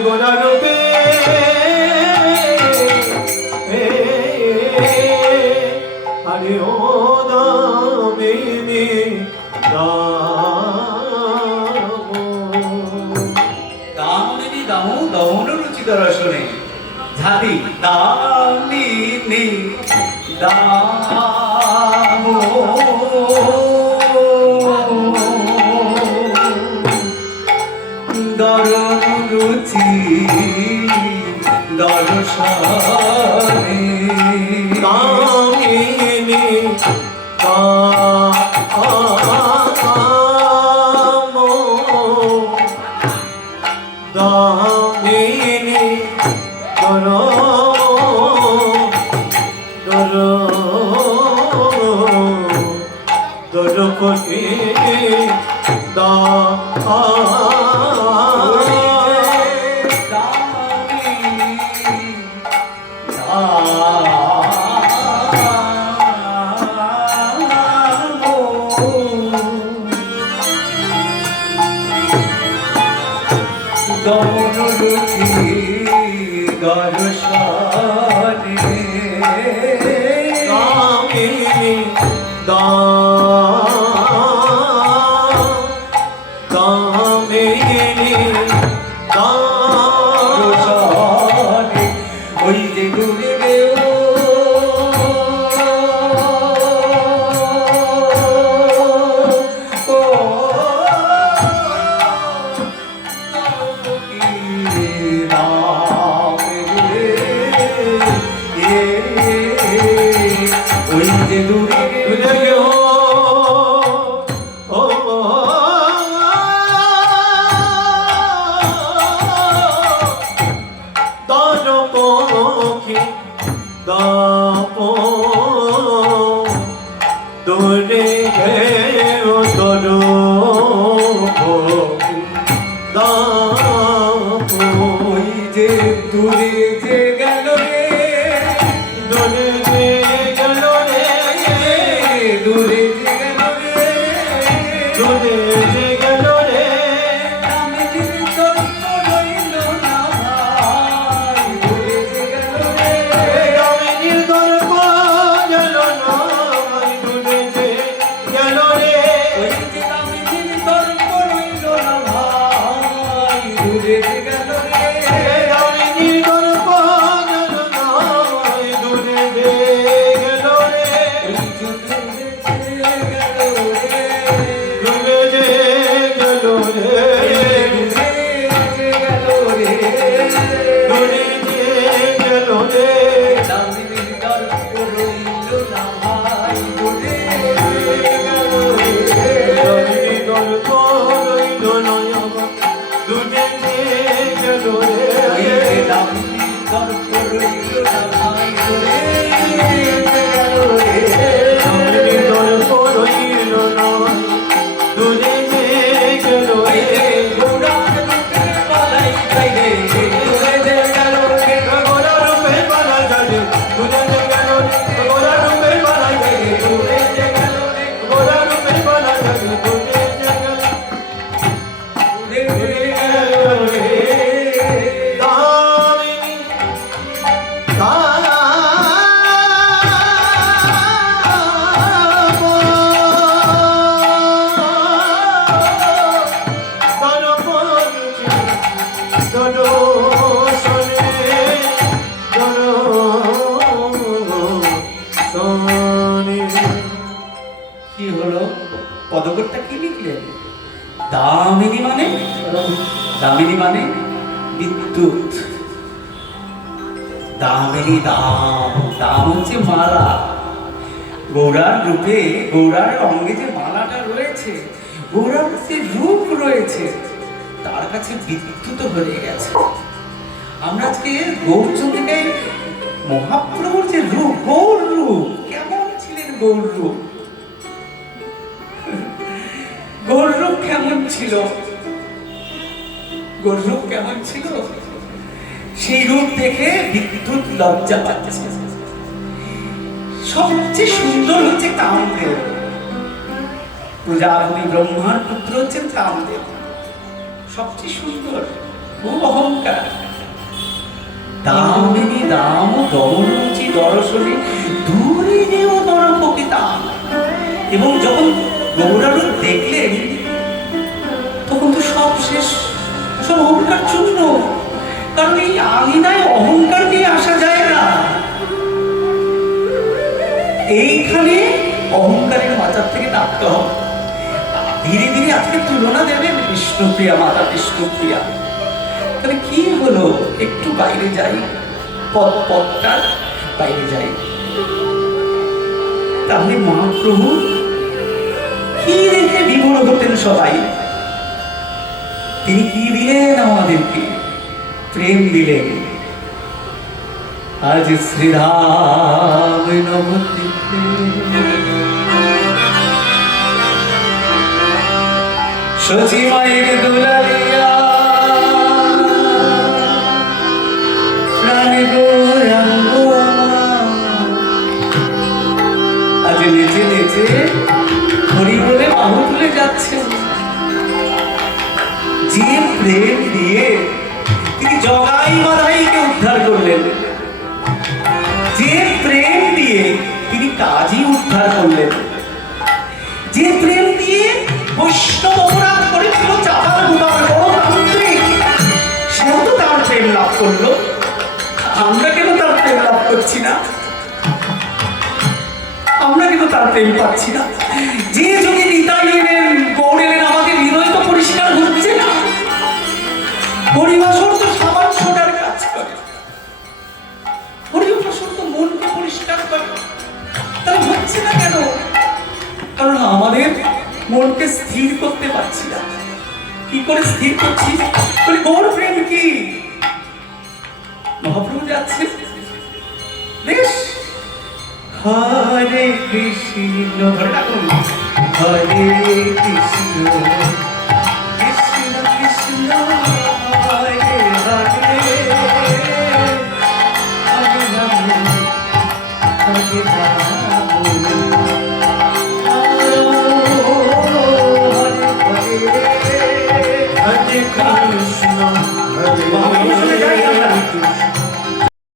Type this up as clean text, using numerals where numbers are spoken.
গোরা রূপে আরে ও দামিনী দামিনী দামো দমন রুচিকর শোনে ঝাঁতি দামিনী দামো দরম রুচি দর্শনে দামিনী দামিনী দর দর দরপতি দা দমনরুচি দর্শনে দামিনী দামিনী দর্শনে ওই যে ডুবে গেল দূরে ওই যে দূরে যে গেল রে দূরে যে গেল রে দূরে যে গেল রে দূরে যে গেল রে দামিনীর তর্ক রইল না ভাই দূরে যে গেল রে দামিনীর দর্প গেল না দূরে যে গেল রে ওই যে দামিনীর তর্ক রইল না ভাই দূরে যে গেল রে দামিনীর দর্প গেল না দূরে যে গেল রে ওই যে দূরে যে গেল রে দূরে যে গেল রে দূরে যে গেল রে দামিনীর তর্ক রইল না ভাই দূরে গেল রে দামিনীর দর্প রইল না দূরে যে গেল রে দামিনীর তর্ক রইল না ভাই দূরে গেল রে দামিনীর দর্প রইল না দূরে যে গেল রে গোড়ার রূপে পালাই যাই রে দূরে যে গেল রে গোরা রূপে পালা যাবে দূরে যে গেল রে গোরা রূপে পালা যাবে দূরে যে গেল রে গোরা রূপে পালা যাবে দূরে যে গেল দূরে যে গেল রে দামিনী কি হলো পদকর্তা কি লিখলেন দামিনী মানে দামিনী মানে বিদ্যুৎ দামিনী দাম দাম হচ্ছে মালা গৌরার রূপে গৌরার অঙ্গে যে মালাটা রয়েছে গৌরার যে রূপ রয়েছে তার কাছে বিদ্যুৎ হয়ে গেছে আমরা আজকে গৌরচন্দ্রিকে মহাপ্রভুর যে রূপ গৌর রূপ কেমন ছিলেন গৌর রূপ গৌররূপ কেমন ছিল গৌররূপ কেমন ছিল সেই রূপ দেখে বিদ্যুৎ লজ্জা পাচ্ছে সবচেয়ে সুন্দর হচ্ছে কামদেব প্রজাপতি ব্রহ্মার পুত্র হচ্ছেন কামদেব সবচেয়ে সুন্দর খুব অহংকার। দামিনী দাম দমনচি দর্শনে দূরিণেও দরপকিতা। এবং যখন গৌরারূপ দেখলেন তখন তো সব শেষ, সব অহংকার চূর্ণ। কারণ এই আঙিনায় অহংকার নিয়ে আসা যায় না। এইখানে অহংকারের মাথার থেকে নামতে হবে। ধীরে ধীরে আজকে তুলনা দেবেন বিষ্ণুপ্রিয়া, মাতা বিষ্ণুপ্রিয়া। তাহলে কি হলো, একটু বাইরে যাই, পথটার বাইরে যাই। তাহলে মহাপ্রভু কি দেখে বিমূঢ় হতেন সবাই? তিনি কি দিলেন আমাদেরকে? প্রেম দিলেন। আজ শ্রীরাম নবদ্বীপে শচী মায়ের দুলালিয়া প্রাণে গৌরাঙ্গ আজ নেচে নেচে হরি বলে বাহু তুলে যাচ্ছে। যে প্রেম দিয়ে তিনি জগাই মাধাইকে উদ্ধার করলেন, যে প্রেম দিয়ে তিনি কাজী উদ্ধার করলেন, যে প্রেম দিয়ে বৈষ্ণব অপরাধ করেছিল চাঁদার গুদার বড় তান্ত্রিক, সেও তো তার প্রেম লাভ করলো। আমরা কেন তার প্রেম লাভ করছি না? আমরা কেন তার প্রেম পাচ্ছি না? যে যোগী নিতাই এলেন, গৌর এলেন, আমাদের হৃদয় তো পরিষ্কার হচ্ছে না। হরিবাসর তো সামান্যটার কাজ করে, হরিবাসর তো মনকে পরিষ্কার করে। তাহলে হচ্ছে না কেন? কারণ আমাদের মনকে স্থির করতে পারছি না। কি করে স্থির করছি? বলে গৌর প্রেম কি? মহাপ্রভু যাচ্ছে বেশ, হরে কৃষ্ণ, ধরে রাখুন, হরে কৃষ্ণ কৃষ্ণ কৃষ্ণ হরে হরে, হরে রাম হরে রাম।